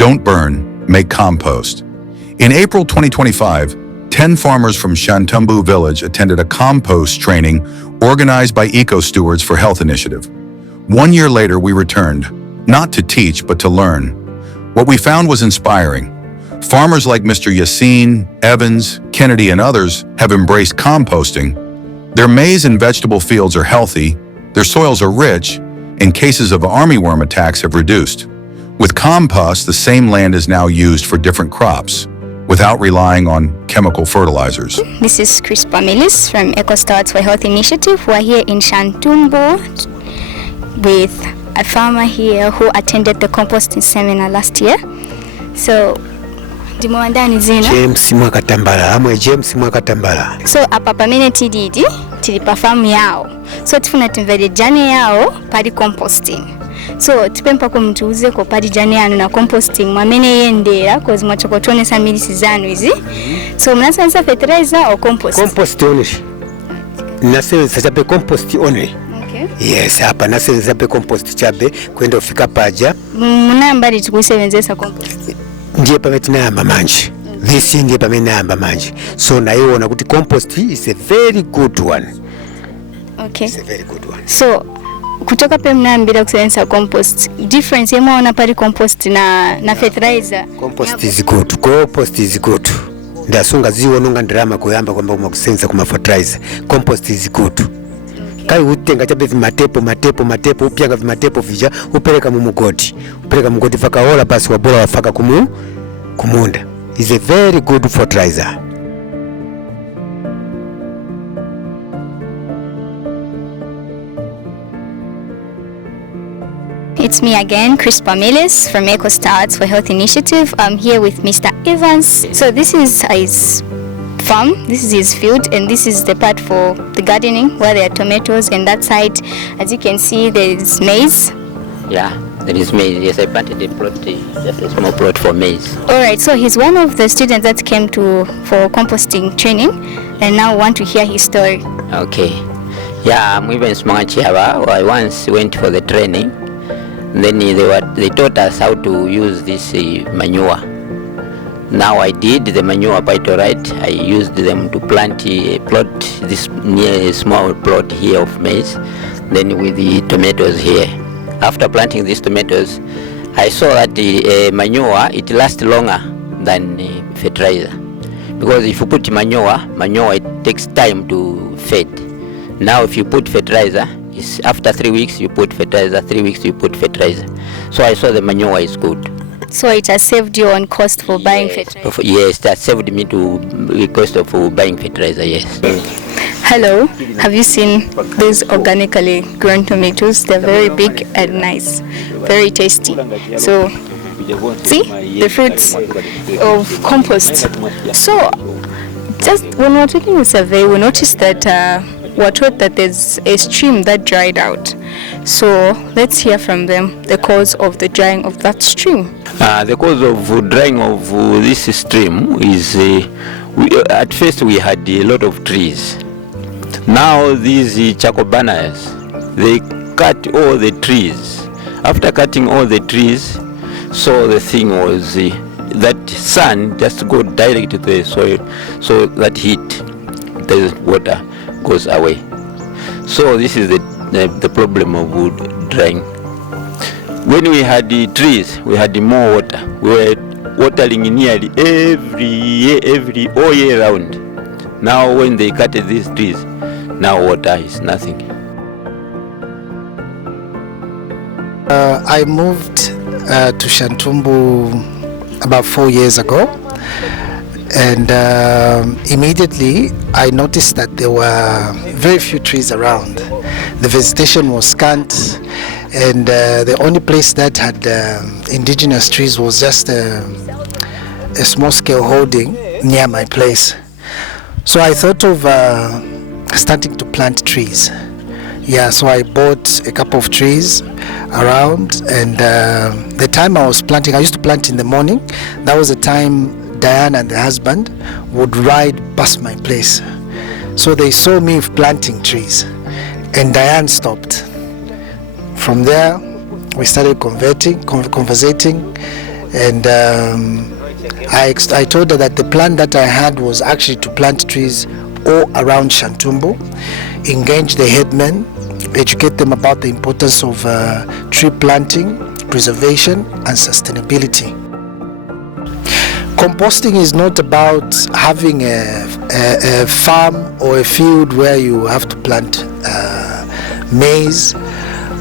Don't burn, make compost. In April 2025, 10 farmers from Shantumbu village attended a compost training organized by Eco Stewards for Health Initiative. 1 year later, we returned, not to teach, but to learn. What we found was inspiring. Farmers like Mr. Yassine, Evans, Kennedy, and others have embraced composting. Their maize and vegetable fields are healthy, their soils are rich, and cases of armyworm attacks have reduced. With compost, the same land is now used for different crops, without relying on chemical fertilizers. This is Chris Pamilis from Eco Stewards for Health Initiative. We're here in Shantumbu with a farmer here who attended the composting seminar last year. So, James Mwakatambala. So apa pamene tili pa farm yao. So tifuna timvere jani yao pali composting. So tipempa ko mtuuze ko pali jani yanu na composting mwamene yendera cause mwachokotonesa milisi zanu izi. So mnasanza fertilizer or compost? Compost only. Nasenza chape compost only. Okay. Yes, hapa nasenza chape compost chape kwenda ufika paja. Munambali tukusebenzesa compost. Ndiye pamene namba manje. This ndiye pamene namba manje. So naiona kuti compost is a very good one. Okay. It's a very good one. So kutoka pe mnaambira kusenza compost, difference yemaona pali compost na fertilizer. Compost is good. Compost is good. Ndasunga ziwo nunga ndirama kuyamba kwamba kumakusenza kuma fertilizer. Compost is good. Kai utenga chabe vimatepo upyanga vimatepo vija upereka mu mugodi vakaola basi wabora wafaka kumunda. Is a very good fertilizer. It's me again, Chris Pamilis from Eco Stewards for Health Initiative. I'm here with Mr. Evans. So this is his farm, this is his field, and this is the part for the gardening where there are tomatoes, and that side, as you can see, there is maize. Yeah, there is maize. Yes, I planted a plot, just a small plot for maize. Alright, so he's one of the students that came for composting training, and now want to hear his story. Okay. Yeah, I'm even smart here. I once went for the training. Then they taught us how to use this manure. Now I did the manure quite alright. I used them to plant a plot, this near a small plot here of maize, then with the tomatoes here. After planting these tomatoes, I saw that the manure, it lasts longer than fertilizer. Because if you put manure, it takes time to fade. Now if you put fertilizer, after 3 weeks you put fertilizer, 3 weeks you put fertilizer. So I saw the manure is good. So it has saved you on cost for buying fertilizer? Yes, that saved me to the cost of buying fertilizer, yes. Hello, have you seen these organically grown tomatoes? They're very big and nice, very tasty. So, see the fruits of compost. So, just when we're taking the survey, we noticed that we're told that there's a stream that dried out. So let's hear from them the cause of the drying of that stream. The cause of drying of this stream is at first we had a lot of trees. Now these chacobanas, they cut all the trees. After cutting all the trees, so the thing was that sun just go direct to the soil, so that heat, the water goes away. So this is the problem of wood drying. When we had the trees, we had more water. We were watering nearly all year round. Now when they cut these trees, now water is nothing. I moved to Shantumbu about 4 years ago, and immediately I noticed that there were very few trees around. The vegetation was scant, and the only place that had indigenous trees was just a small scale holding near my place. So I thought of starting to plant trees. Yeah, so I bought a couple of trees around, and the time I was planting, I used to plant in the morning. That was the time Diane and the husband would ride past my place. So they saw me planting trees, and Diane stopped. From there, we started conversating, And I told her that the plan that I had was actually to plant trees all around Shantumbu, engage the headmen, educate them about the importance of tree planting, preservation and sustainability. Composting is not about having a farm or a field where you have to plant maize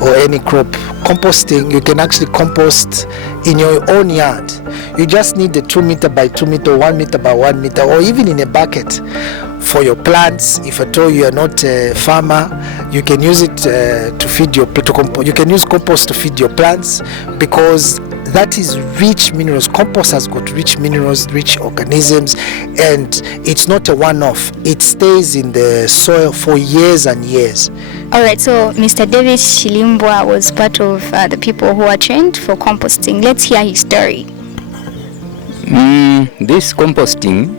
or any crop. Composting, you can actually compost in your own yard. You just need a 2 meter by 2 meter, 1 meter by 1 meter, or even in a bucket for your plants. If at all you are not a farmer, you can use it to feed your you can use compost to feed your plants, because that is rich minerals. Compost has got rich minerals, rich organisms, and it's not a one-off. It stays in the soil for years and years. All right, so Mr. David Shilimbwa was part of the people who are trained for composting. Let's hear his story. This composting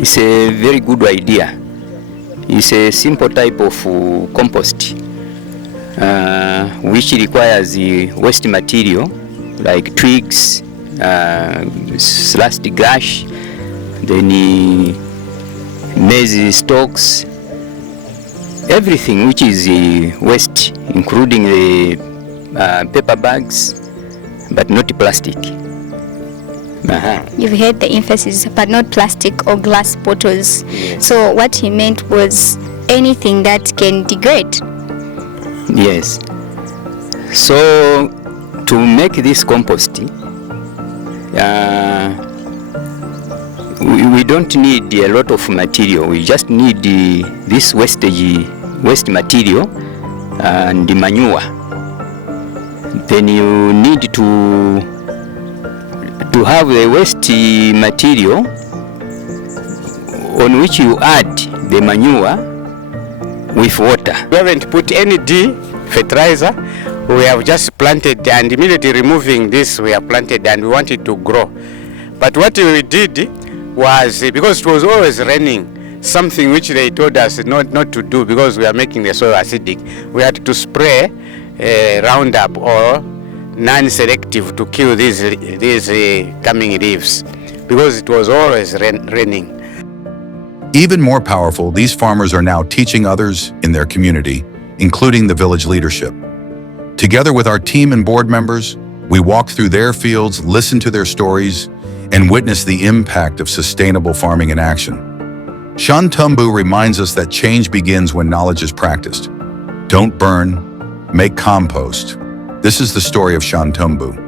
is a very good idea. It's a simple type of compost which requires the waste material like twigs, slashed grass, then maize stalks, everything which is waste, including the paper bags, but not plastic. You've heard the emphasis, but not plastic or glass bottles. So what he meant was anything that can degrade. Yes. So to make this compost, we don't need a lot of material. We just need this waste material and the manure. Then you need to have the waste material on which you add the manure with water. We haven't put any fertilizer. We have just planted, and immediately removing this, we have planted, and we wanted to grow. But what we did was, because it was always raining, something which they told us not to do because we are making the soil acidic, we had to spray Roundup or non-selective to kill these coming leaves, because it was always raining. Even more powerful, these farmers are now teaching others in their community, including the village leadership. Together with our team and board members, we walk through their fields, listen to their stories, and witness the impact of sustainable farming in action. Shantumbu reminds us that change begins when knowledge is practiced. Don't burn, make compost. This is the story of Shantumbu.